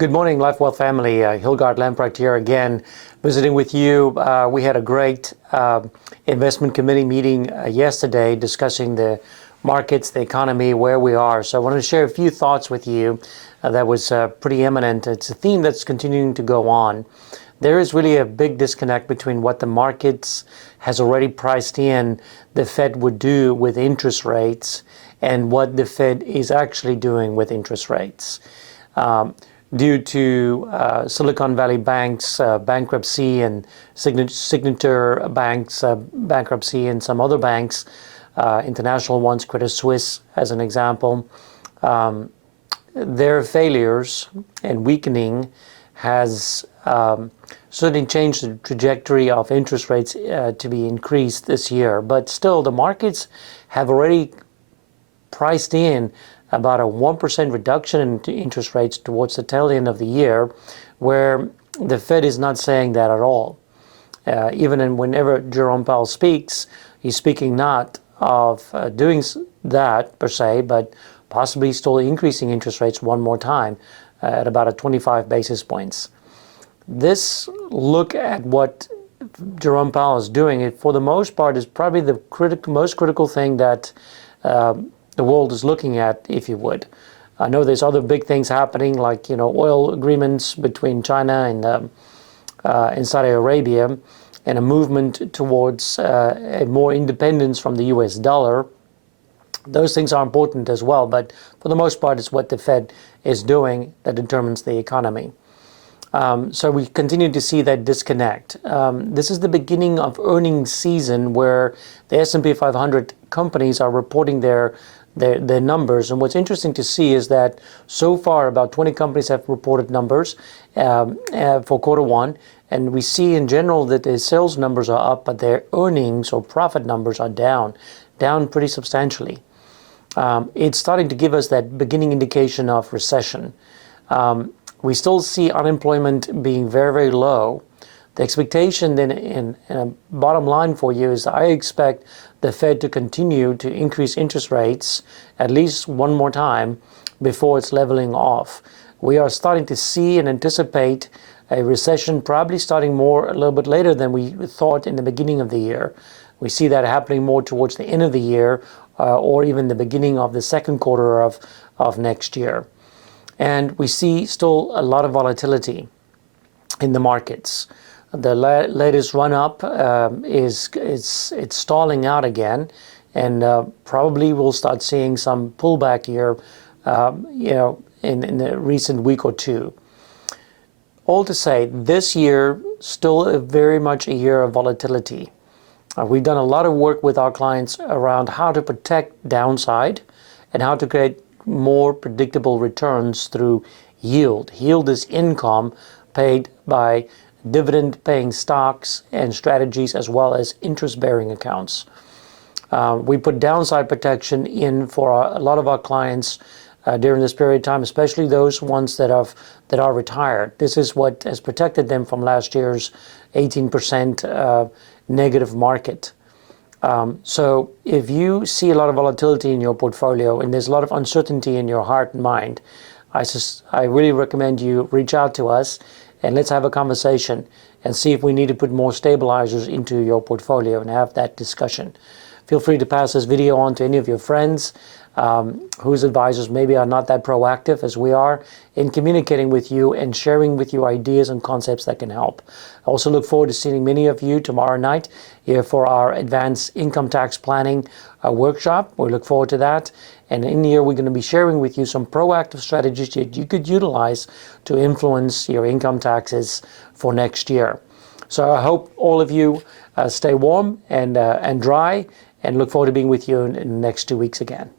Good morning, Life Wealth family. Hilgard Lamprecht here again, visiting with you. We had a great investment committee meeting yesterday discussing the markets, the economy, where we are. So I wanted to share a few thoughts with you that was pretty eminent. It's a theme that's continuing to go on. There is really a big disconnect between what the markets has already priced in the Fed would do with interest rates and what the Fed is actually doing with interest rates. Due to Silicon Valley Bank's bankruptcy and Signature Bank's bankruptcy and some other banks, international ones, Credit Suisse as an example, their failures and weakening has certainly changed the trajectory of interest rates to be increased this year. But still, the markets have already priced in about a 1% reduction in interest rates towards the tail end of the year, where the Fed is not saying that at all. Whenever Jerome Powell speaks, he's speaking not of doing that per se, but possibly still increasing interest rates one more time at about a 25 basis points. This look at what Jerome Powell is doing, for the most part, is probably the most critical thing that the world is looking at, if you would. I know there's other big things happening, like oil agreements between China and Saudi Arabia, and a movement towards a more independence from the U.S. dollar. Those things are important as well, but for the most part, it's what the Fed is doing that determines the economy. So we continue to see that disconnect. This is the beginning of earnings season where the S&P 500 companies are reporting their numbers. And what's interesting to see is that so far about 20 companies have reported numbers for quarter one. And we see in general that the sales numbers are up, but their earnings or profit numbers are down pretty substantially. It's starting to give us that beginning indication of recession. We still see unemployment being very, very low. The expectation then in a bottom line for you is I expect the Fed to continue to increase interest rates at least one more time before it's leveling off. We are starting to see and anticipate a recession probably starting a little bit later than we thought in the beginning of the year. We see that happening more towards the end of the year or even the beginning of the second quarter of next year. And we see still a lot of volatility in the markets. The latest run-up it's stalling out again, and probably we'll start seeing some pullback here, in the recent week or two. All to say, this year still very much a year of volatility. We've done a lot of work with our clients around how to protect downside and how to create more predictable returns through yield. Yield is income paid by dividend-paying stocks and strategies as well as interest-bearing accounts. We put downside protection in for a lot of our clients during this period of time, especially those ones that are retired. This is what has protected them from last year's 18% negative market. So if you see a lot of volatility in your portfolio and there's a lot of uncertainty in your heart and mind, I really recommend you reach out to us and let's have a conversation and see if we need to put more stabilizers into your portfolio and have that discussion. Feel free to pass this video on to any of your friends whose advisors maybe are not that proactive as we are in communicating with you and sharing with you ideas and concepts that can help. I also look forward to seeing many of you tomorrow night here for our advanced income tax planning workshop. We look forward to that. And in here, we're going to be sharing with you some proactive strategies that you could utilize to influence your income taxes for next year. So I hope all of you stay warm and dry, and look forward to being with you in the next 2 weeks again.